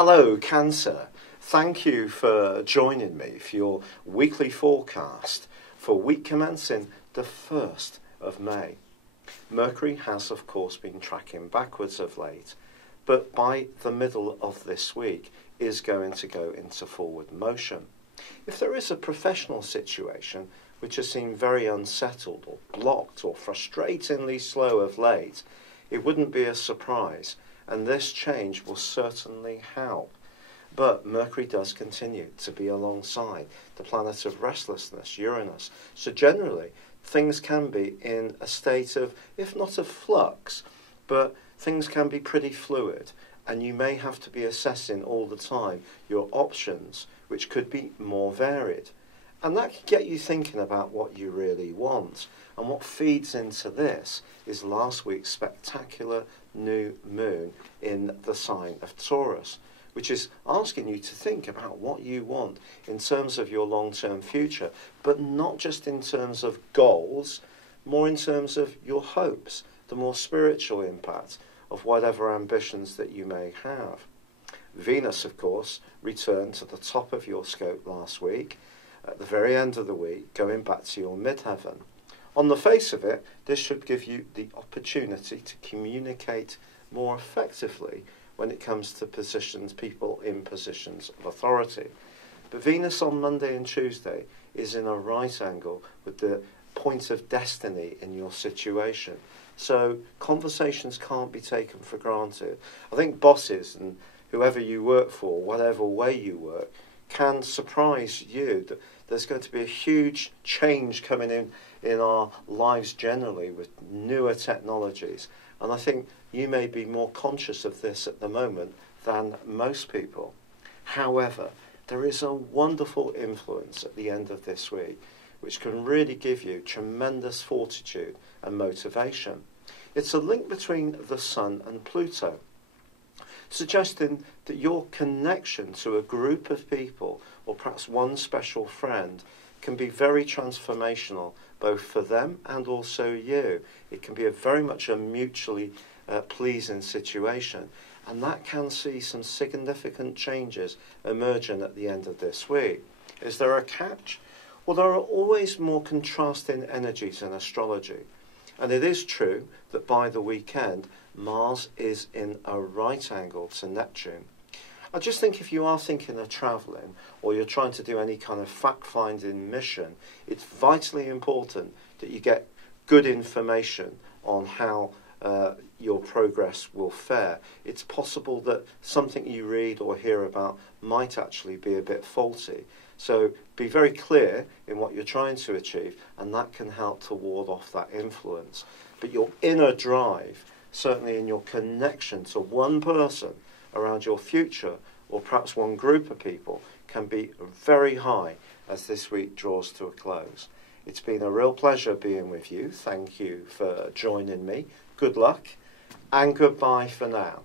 Hello, Cancer. Thank you for joining me for your weekly forecast for week commencing the 1st of May. Mercury has, of course, been tracking backwards of late, but by the middle of this week is going to go into forward motion. If there is a professional situation which has seemed very unsettled or blocked or frustratingly slow of late, it wouldn't be a surprise, and this change will certainly help. But Mercury does continue to be alongside the planet of restlessness, Uranus. So generally, things can be in a state of, if not of flux, but things can be pretty fluid. And you may have to be assessing all the time your options, which could be more varied. And that can get you thinking about what you really want. And what feeds into this is last week's spectacular new moon in the sign of Taurus, which is asking you to think about what you want in terms of your long-term future, but not just in terms of goals, more in terms of your hopes, the more spiritual impact of whatever ambitions that you may have. Venus, of course, returned to the top of your scope last week, at the very end of the week, going back to your midheaven. On the face of it, this should give you the opportunity to communicate more effectively when it comes to people in positions of authority. But Venus on Monday and Tuesday is in a right angle with the point of destiny in your situation. So conversations can't be taken for granted. I think bosses and whoever you work for, whatever way you work, can surprise you that there's going to be a huge change coming in our lives generally with newer technologies. And I think you may be more conscious of this at the moment than most people. However, there is a wonderful influence at the end of this week which can really give you tremendous fortitude and motivation. It's a link between the Sun and Pluto, suggesting that your connection to a group of people, or perhaps one special friend, can be very transformational, both for them and also you. It can be very much a mutually pleasing situation, and that can see some significant changes emerging at the end of this week. Is there a catch? Well, there are always more contrasting energies in astrology, and it is true that by the weekend, Mars is in a right angle to Neptune. I just think if you are thinking of travelling or you're trying to do any kind of fact-finding mission, it's vitally important that you get good information on how your progress will fare. It's possible that something you read or hear about might actually be a bit faulty. So be very clear in what you're trying to achieve, and that can help to ward off that influence. But your inner drive, certainly in your connection to one person around your future, or perhaps one group of people, can be very high as this week draws to a close. It's been a real pleasure being with you. Thank you for joining me. Good luck, and goodbye for now.